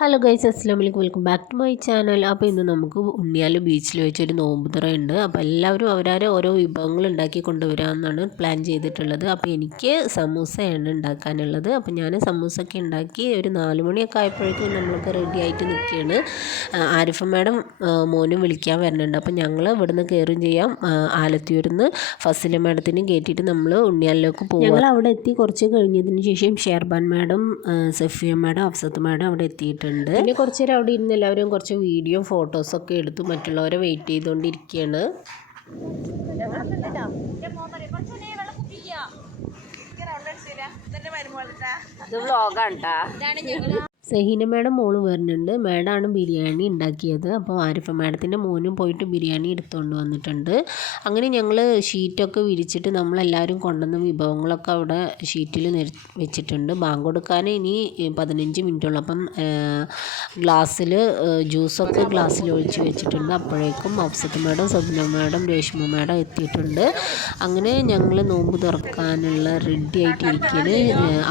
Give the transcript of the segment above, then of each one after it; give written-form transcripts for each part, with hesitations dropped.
Hello guys, അസ്സലാമു അലൈക്കും. Welcome back to my channel. അപ്പോൾ ഇന്ന് നമുക്ക് ഉണ്ണിയാൽ ബീച്ചിൽ വെച്ചൊരു നോമ്പ് തുറയുണ്ട്. അപ്പോൾ എല്ലാവരും അവരാരെ ഓരോ വിഭവങ്ങൾ ഉണ്ടാക്കി കൊണ്ടുവരാമെന്നാണ് പ്ലാൻ ചെയ്തിട്ടുള്ളത്. അപ്പോൾ എനിക്ക് സമൂസയാണ് ഉണ്ടാക്കാനുള്ളത്. അപ്പോൾ ഞാൻ സമൂസയൊക്കെ ഉണ്ടാക്കി ഒരു 4 മണിയൊക്കെ ആയപ്പോഴേക്കും നമ്മളൊക്കെ റെഡി ആയിട്ട് നിൽക്കുകയാണ്. ആരിഫ മാഡം മോനും വിളിക്കാൻ വരുന്നുണ്ട്. അപ്പോൾ ഞങ്ങൾ ഇവിടുന്ന് കയറും ചെയ്യാം. ആലത്തിയൂരിൽ നിന്ന് ഫസില മാഡത്തിനെ കയറ്റിയിട്ട് നമ്മൾ ഉണ്ണിയാലിലേക്ക് പോകും. ഞങ്ങൾ അവിടെ എത്തി കുറച്ച് കഴിഞ്ഞതിന് ശേഷം Sherban madam, Safiya madam, Afsath madam അവിടെ എത്തിയിട്ടുണ്ട്. പിന്നെ കുറച്ച് നേരം അവിടെ ഇരുന്ന് എല്ലാവരും കുറച്ച് വീഡിയോ ഫോട്ടോസൊക്കെ എടുത്തു മറ്റുള്ളവരെ വെയിറ്റ് ചെയ്തുകൊണ്ടിരിക്കുകയാണ്. ഇത് വ്ളോഗാണ് ട്ടാ. സഹീന മാഡം മോള് വരുന്നുണ്ട്. മാഡമാണ് ബിരിയാണി ഉണ്ടാക്കിയത്. അപ്പോൾ ആരിഫ മാഡത്തിൻ്റെ മോനും പോയിട്ട് ബിരിയാണി എടുത്തുകൊണ്ട് വന്നിട്ടുണ്ട്. അങ്ങനെ ഞങ്ങൾ ഷീറ്റൊക്കെ വിരിച്ചിട്ട് നമ്മളെല്ലാവരും കൊണ്ടുവന്ന വിഭവങ്ങളൊക്കെ അവിടെ ഷീറ്റിൽ വെച്ചിട്ടുണ്ട്. ബാങ്ക് കൊടുക്കാൻ ഇനി 15 മിനിറ്റുള്ളൂ. അപ്പം ഗ്ലാസ്സിൽ ജ്യൂസൊക്കെ ഗ്ലാസ്സിൽ ഒഴിച്ച് വെച്ചിട്ടുണ്ട്. അപ്പോഴേക്കും Afsath madam, Sabna madam, Reshma madam എത്തിയിട്ടുണ്ട്. അങ്ങനെ ഞങ്ങൾ നോമ്പ് തുറക്കാനുള്ള റെഡി ആയിട്ടിരിക്കുകയാണ്.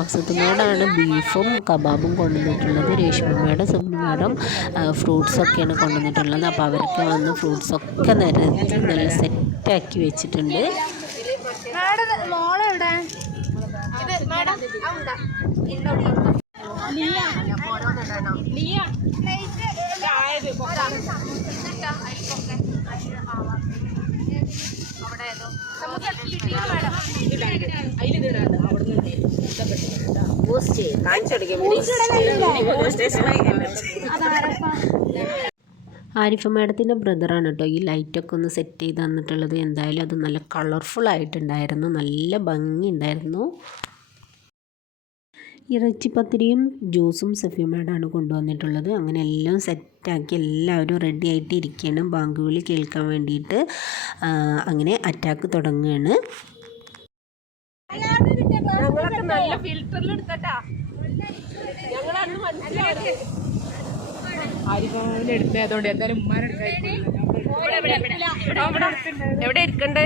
അഫ്സത്ത് മാഡമാണ് ബീഫും കബാബും കൊണ്ടുവന്നിട്ടുള്ളത്. രേഷ്മ മാഡം, സബ്ന മാഡം ഫ്രൂട്ട്സൊക്കെയാണ് കൊണ്ടുവന്നിട്ടുള്ളത്. അപ്പോൾ അവരൊക്കെ വന്ന് ഫ്രൂട്ട്സൊക്കെ നിരത്തി നല്ല സെറ്റാക്കി വെച്ചിട്ടുണ്ട്. ആരിഫ മാഡത്തിൻ്റെ ബ്രദറാണ് കേട്ടോ ഈ ലൈറ്റൊക്കെ ഒന്ന് സെറ്റ് ചെയ്ത് തന്നിട്ടുള്ളത്. എന്തായാലും അത് നല്ല കളർഫുൾ ആയിട്ടുണ്ടായിരുന്നു, നല്ല ഭംഗി ഉണ്ടായിരുന്നു. ഇറച്ചിപ്പത്തിരിയും ജ്യൂസും സഫിയ മാഡമാണ് കൊണ്ടുവന്നിട്ടുള്ളത്. അങ്ങനെ എല്ലാം സെറ്റാക്കി എല്ലാവരും റെഡി ആയിട്ട് ഇരിക്കുകയാണ് ബാങ്ക് വിളി കേൾക്കാൻ വേണ്ടിയിട്ട്. അങ്ങനെ അറ്റാക്ക് തുടങ്ങുകയാണ്. നല്ല ഫിൽറ്ററിൽ എടുത്തട്ടാ ഞങ്ങളന്ന് മനസ്സിലായി എടുത്തതുകൊണ്ട് എന്തായാലും എവിടെ ഇരിക്കണ്ടേ?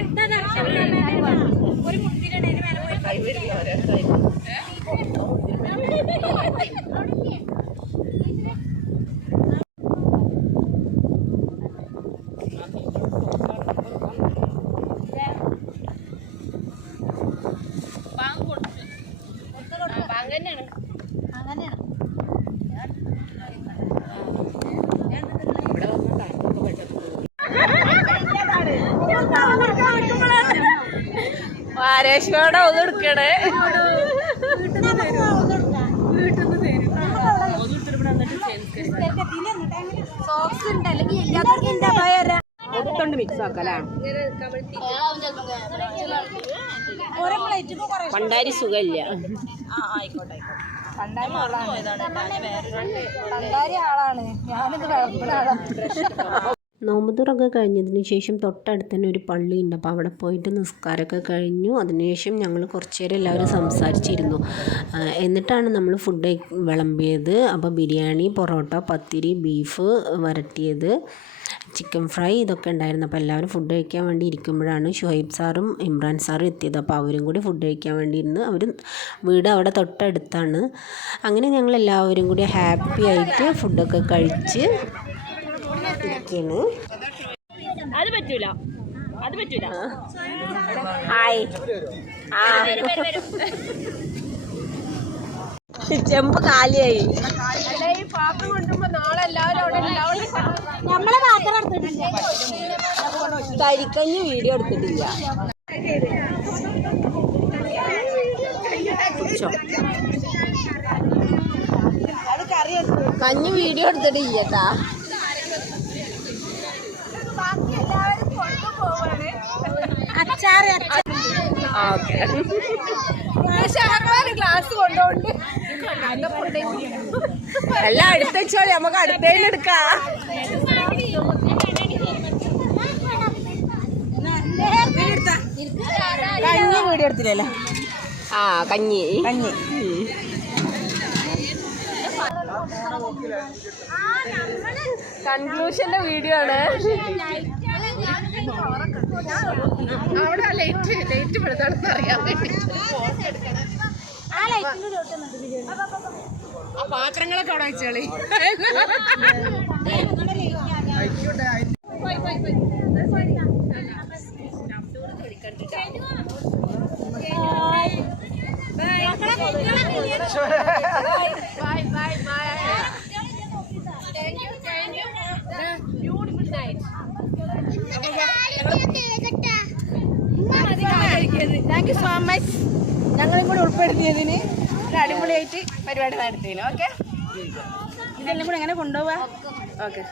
വാരേശ്വരോടെ ഒന്ന് എടുക്കണേ. മിക്സ് ആക്കലാ പണ്ടാരി സുഖമില്ല. പണ്ടാരി ആളാണ് ഞാനിത് ആളാണ്. നോമ്പ് തുറക്കെ കഴിഞ്ഞതിന് ശേഷം തൊട്ടടുത്ത് തന്നെ ഒരു പള്ളിയുണ്ട്. അപ്പോൾ അവിടെ പോയിട്ട് നിസ്കാരമൊക്കെ കഴിഞ്ഞു. അതിനുശേഷം ഞങ്ങൾ കുറച്ച് നേരം എല്ലാവരും സംസാരിച്ചിരുന്നു. എന്നിട്ടാണ് നമ്മൾ ഫുഡ് വിളമ്പിയത്. അപ്പോൾ ബിരിയാണി, പൊറോട്ട, പത്തിരി, ബീഫ് വരട്ടിയത്, ചിക്കൻ ഫ്രൈ ഇതൊക്കെ ഉണ്ടായിരുന്നു. അപ്പോൾ എല്ലാവരും ഫുഡ് കഴിക്കാൻ വേണ്ടി ഇരിക്കുമ്പോഴാണ് ഷുഹൈബ് സാറും ഇമ്രാൻ സാറും എത്തിയത്. അപ്പോൾ അവരും കൂടി ഫുഡ് കഴിക്കാൻ വേണ്ടി ഇരുന്ന്. അവർ വീട് അവിടെ തൊട്ടടുത്താണ്. അങ്ങനെ ഞങ്ങൾ എല്ലാവരും കൂടി ഹാപ്പി ആയിട്ട് ഫുഡൊക്കെ കഴിച്ച് ഇരിക്കുന്നു. അത് പറ്റൂല, അത് പറ്റൂല. ഹായ്. ചെമ്പ് കാലിയായി. പാത്രം കൊണ്ടുമ്പോ നാളെ എല്ലാവരും കരിക്കഞ്ഞ് വീഡിയോ എടുത്തിട്ടില്ല. കഞ്ഞി വീഡിയോ എടുത്തിട്ടില്ല കേട്ടാ. ഗ്ലാസ് കൊണ്ടോണ്ട് എല്ലാം അടുത്ത് വെച്ചോ, നമുക്ക് അടുത്തേന്ന് എടുക്കാം. കഞ്ഞി വീഡിയോ എടുത്തില്ലല്ലോ. കഞ്ഞി കഞ്ഞി കൺക്ലൂഷന്റെ വീഡിയോ ആണ്. അവിടെ ലേറ്റ് പെടുത്താണെന്ന് അറിയാൻ വേണ്ടി ആ പാത്രങ്ങളൊക്കെ അവിടെ വെച്ചോളി. Thank you so much. ഞങ്ങളും കൂടെ ഉൾപ്പെടുത്തിയതിന് ഒരു അടിപൊളിയായിട്ട് പരിപാടി നടത്തിയതിന്. ഓക്കെ, ഇതെല്ലാം കൂടെ എങ്ങനെ കൊണ്ടുപോവാ? ഓക്കെ.